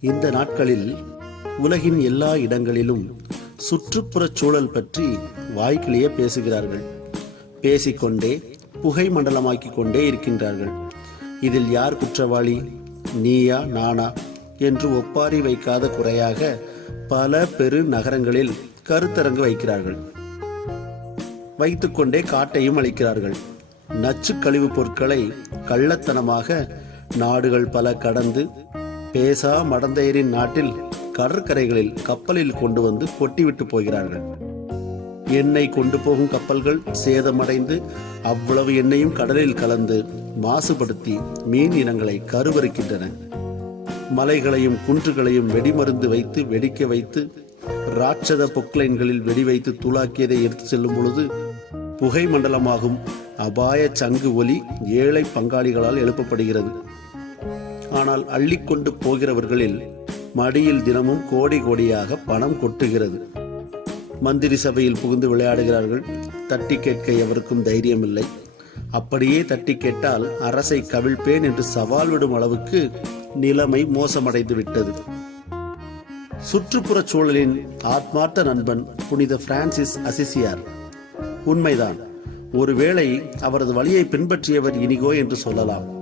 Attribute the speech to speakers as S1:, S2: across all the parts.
S1: இந்த நாட்களில் உலகின் எல்லா இடங்களிலும் சுற்றுப்புறச் சூழல் பற்றி வாய்க்கிலேயே பேசுகிறார்கள். பேசிக்கொண்டே புகை மண்டலமாக்கிக் கொண்டே இருக்கின்றார்கள். இதில் யார் குற்றவாளி? நீயா நானா? என்று ஒப்பாரி வைக்காத குறையாக பல பெரு நகரங்களில் கருத்தரங்கு வைக்கிறார்கள். வைத்துக்கொண்டே காட்டையும் அளிக்கிறார்கள். நச்சு கழிவுப் பொருட்களை கள்ளத்தனமாக நாடுகள் பல கடந்து பேசா மடந்தையரின் நாட்டில் கடற்கரைகளில் கப்பலில் கொண்டு வந்து கொட்டிவிட்டு போகிறார்கள். எண்ணெய் கொண்டு போகும் கப்பல்கள் சேதமடைந்து அவ்வளவு எண்ணெயும் கடலில் கலந்து மாசுபடுத்தி மீன் இனங்களை கருவறுக்கின்றன. மலைகளையும் குன்றுகளையும் வெடிமருந்து வைத்து வெடிக்க வைத்து ராட்சத பொக்லைன்களில் வெடி வைத்து தூளாக்கியதை எடுத்து செல்லும் பொழுது புகை மண்டலமாகும் அபாய சங்கு ஒலி ஏழை பங்காளிகளால் எழுப்பப்படுகிறது. ஆனால் அள்ளிக்கொண்டு போகிறவர்களில் மடியில் தினமும் கோடி கோடியாக பணம் கொட்டுகிறது. மந்திரி சபையில் புகுந்து விளையாடுகிறார்கள். தட்டி கேட்க எவருக்கும் தைரியமில்லை. அப்படியே தட்டி கேட்டால் அரசை கவிழ்ப்பேன் என்று சவால் விடும் அளவுக்கு நிலைமை மோசமடைந்து விட்டது சுற்றுப்புறச் சூழலின் ஆத்மார்த்த நண்பன் புனித பிரான்சிஸ் அசிசியார் உண்மைதான். ஒருவேளை அவரது வழியை பின்பற்றியவர் இனிகோ என்று சொல்லலாம்.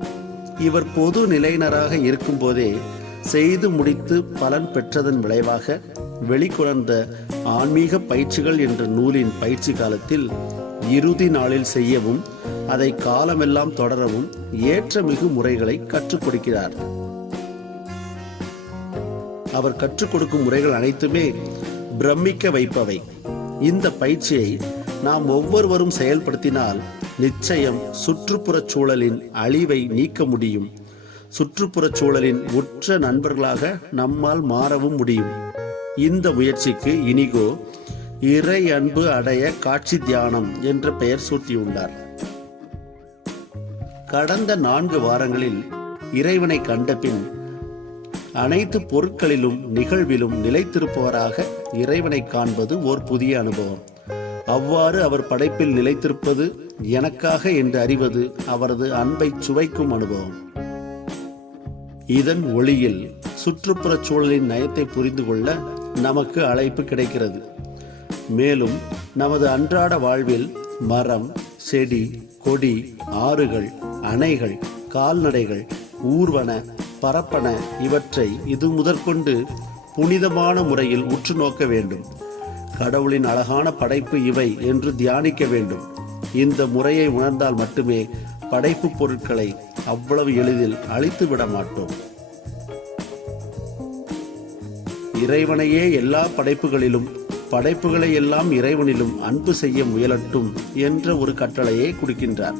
S1: இவர் பொது நிலையினராக இருக்கும்போதே செய்து முடித்து பலன் பெற்றதன் விளைவாக வெளிக்கொணர்ந்த ஆன்மீக பயிற்சிகள் என்ற நூலின் பயிற்சி காலத்தில் இறுதி நாளில் செய்யவும் அதை காலமெல்லாம் தொடரவும் ஏற்ற மிகு முறைகளை கற்றுக் கொடுக்கிறார். அவர் கற்றுக் கொடுக்கும் முறைகள் அனைத்துமே பிரமிக்க வைப்பவை. இந்த பயிற்சியை நாம் ஒவ்வொருவரும் செயல்படுத்தினால் நிச்சயம் சுற்றுப்புறச் சூழலின் அழிவை நீக்க முடியும். சுற்றுப்புறச் சூழலின் உற்ற நண்பர்களாக நம்மால் மாறவும் முடியும். இந்த முயற்சிக்கு இனிகோ இறை அன்பு அடைய காட்சி தியானம் என்ற பெயர் சூட்டியுள்ளார் கடந்த நான்கு வாரங்களில் இறைவனை கண்டபின் அனைத்து பொருட்களிலும் நிகழ்விலும் நிலைத்திருப்பவராக இறைவனை காண்பது ஓர் புதிய அனுபவம். அவ்வாறு அவர் படைப்பில் நிலைத்திருப்பது எனக்காக என்று அறிவது அவரது அன்பை சுவைக்கும் அனுபவம். இதன் ஒளியில் சுற்றுப்புறச் சூழலின் நயத்தை புரிந்து கொள்ள நமக்கு அழைப்பு கிடைக்கிறது. மேலும் நமது அன்றாட வாழ்வில் மரம் செடி கொடி ஆறுகள் அணைகள் கால்நடைகள் ஊர்வன பரப்பன இவற்றை இது முதற்கொண்டு புனிதமான முறையில் உற்று நோக்க வேண்டும். கடவுளின் அழகான படைப்பு இவை என்று தியானிக்க வேண்டும். இந்த முறையை உணர்ந்தால் மட்டுமே படைப்பு பொருட்களை அவ்வளவு எளிதில் அழித்து விட மாட்டோம். இறைவனையே எல்லா படைப்புகளிலும் படைப்புகளை எல்லாம் இறைவனிலும் அன்பு செய்ய முயலட்டும் என்ற ஒரு கட்டளையை கொடுக்கின்றார்.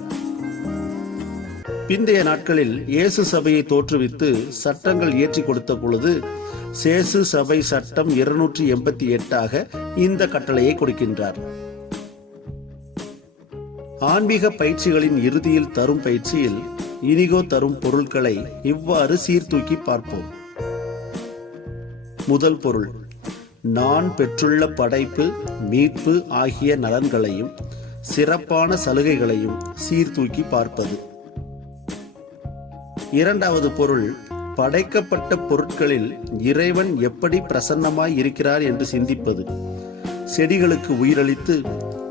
S1: பிந்தைய நாட்களில் இயேசு சபையை தோற்றுவித்து சட்டங்கள் இயற்றி கொடுத்த பொழுது சேசு சபை சட்டம் இருநூற்றி எண்பத்தி எட்டாக இந்த கட்டளையை கொடுக்கின்றார். ஆன்மீக பயிற்சிகளின் இறுதியில் தரும் பயிற்சியில் இனிகோ தரும் பொருட்களை இவ்வாறு சீர்தூக்கி பார்ப்போம். முதல் பொருள் நான் பெற்றுள்ள படைப்பு மீட்பு ஆகிய நலன்களையும் சிறப்பான சலுகைகளையும் சீர்தூக்கி பார்ப்பது. இரண்டாவது பொருள் படைக்கப்பட்ட பொருட்களில் இறைவன் எப்படி பிரசன்னமாய் இருக்கிறார் என்று சிந்திப்பது. செடிகளுக்கு உயிரளித்து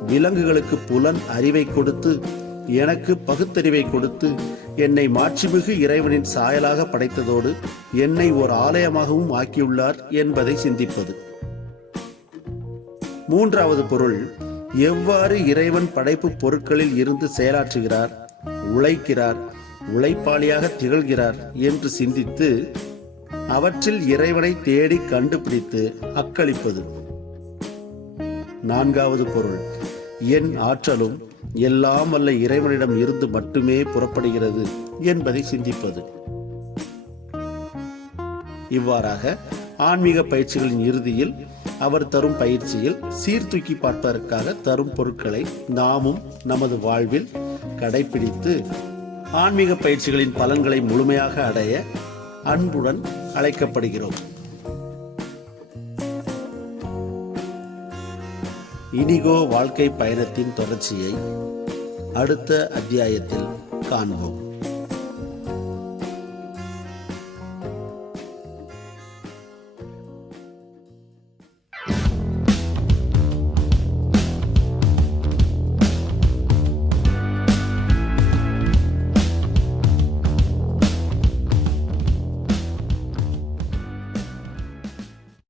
S1: விலங்குகளுக்கு புலன் அறிவை கொடுத்து எனக்கு பகுத்தறிவை கொடுத்து என்னை மாட்சிமிகு இறைவனின் சாயலாக படைத்ததோடு என்னை ஒரு ஆலயமாகவும் ஆக்கியுள்ளார் என்பதை சிந்திப்பது. மூன்றாவது பொருள் எவ்வாறு இறைவன் படைப்பு பொருட்களில் இருந்து செயலாற்றுகிறார் உழைக்கிறார் உழைப்பாளியாக திகழ்கிறார் என்று சிந்தித்து அவற்றில் இறைவனை தேடி கண்டுபிடித்து அக்களிப்பது. நான்காவது பொருள். என் ஆற்றலும் எல்லாம் வல்ல இறைவனிடம் இருந்து மட்டுமே புறப்படுகிறது என்பதை சிந்திப்பது. இவ்வாறாக ஆன்மீக பயிற்சிகளின் இறுதியில் அவர் தரும் பயிற்சியில் சீர்தூக்கி பார்ப்பதற்காக தரும் பொருட்களை நாமும் நமது வாழ்வில் கடைபிடித்து ஆன்மீக பயிற்சிகளின் பலன்களை முழுமையாக அடைய அன்புடன் அழைக்கப்படுகிறோம். இனிகோ வாழ்க்கை பயணத்தின் தொடர்ச்சியை அடுத்த அத்தியாயத்தில் காண்போம்.